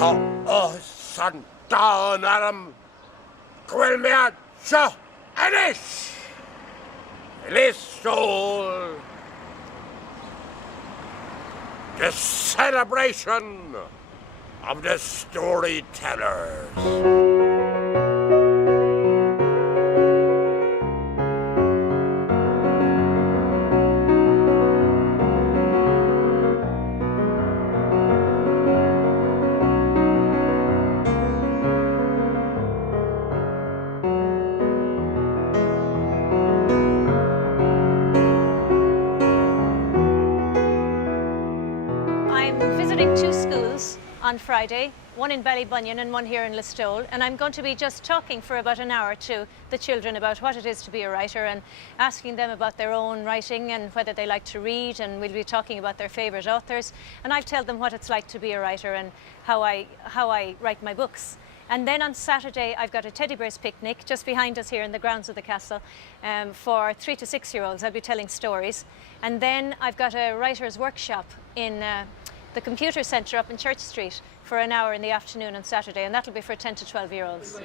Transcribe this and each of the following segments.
Santan Adam Quilmea Cha Anish Listowel. The celebration of the storytellers. I'm visiting two schools on Friday, one in Ballybunion and one here in Listowel, and I'm going to be just talking for about an hour to the children about what it is to be a writer and asking them about their own writing and whether they like to read, and we'll be talking about their favourite authors, and I'll tell them what it's like to be a writer and how I write my books. And then on Saturday, I've got a teddy bears picnic just behind us here in the grounds of the castle for 3 to 6 year olds. I'll be telling stories. And then I've got a writer's workshop in the computer centre up in Church Street for an hour in the afternoon on Saturday, and that'll be for 10 to 12 year olds. I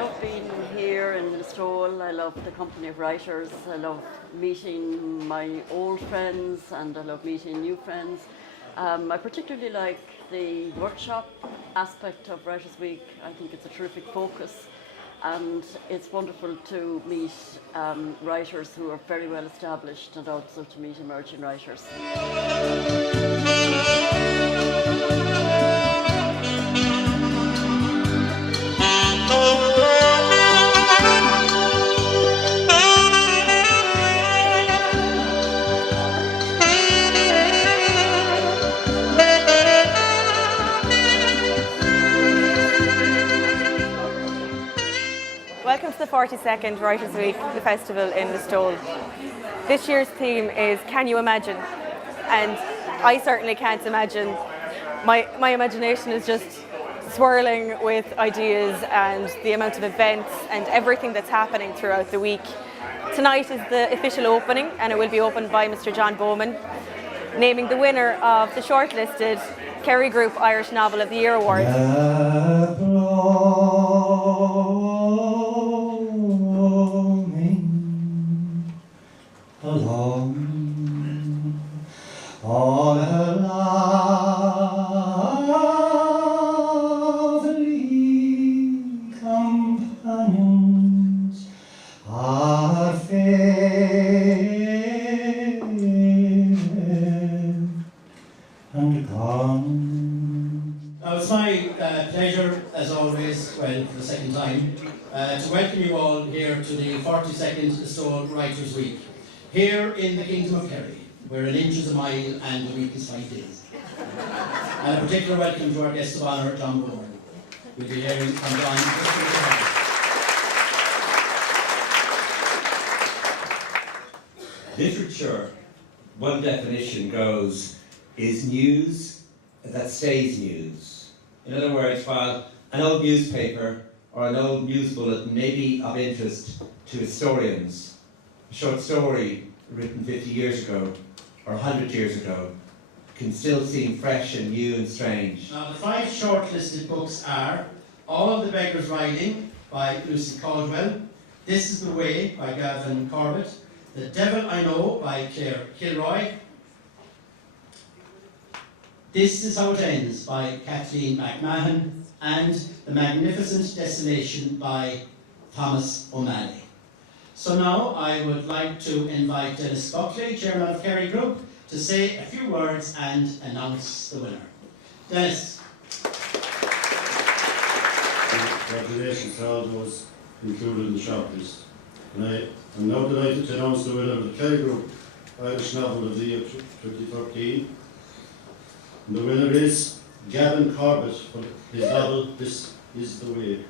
love being here in Listowel. I love the company of writers. I love meeting my old friends and I love meeting new friends. I particularly like the workshop aspect of Writers' Week. I think it's a terrific focus, and it's wonderful to meet writers who are very well established and also to meet emerging writers. Welcome to the 42nd Writers' Week, the festival in Listowel. This year's theme is Can You Imagine? And I certainly can't imagine. My imagination is just swirling with ideas and the amount of events and everything that's happening throughout the week. Tonight is the official opening, and it will be opened by Mr. John Bowman, naming the winner of the shortlisted Kerry Group Irish Novel of the Year award. Along all her lovely companions are fair and gone. Now it's my pleasure, as always, well, for the second time, to welcome you all here to the 42nd Listowel Writers' Week, here in the Kingdom of Kerry, where an inch is a mile and a week is 5 days. And a particular welcome to our guest of honour, John Bowman. We'll be hearing from John. Literature, one definition goes, is news that stays news. In other words, while an old newspaper or an old news bulletin may be of interest to historians, a short story written 50 years ago or 100 years ago can still seem fresh and new and strange. Now the 5 shortlisted books are All of the Beggars Riding by Lucy Caldwell, This is the Way by Gavin Corbett, The Devil I Know by Claire Kilroy, This Is How It Ends by Kathleen McMahon, and The Magnificent Desolation by Thomas O'Malley. So now I would like to invite Dennis Buckley, Chairman of Kerry Group, to say a few words and announce the winner. Dennis. Congratulations to all those included in the shortlist. And I am now delighted to announce the winner of the Kerry Group Irish Novel of the Year 2013. And the winner is Gavin Corbett for his novel This Is the Way.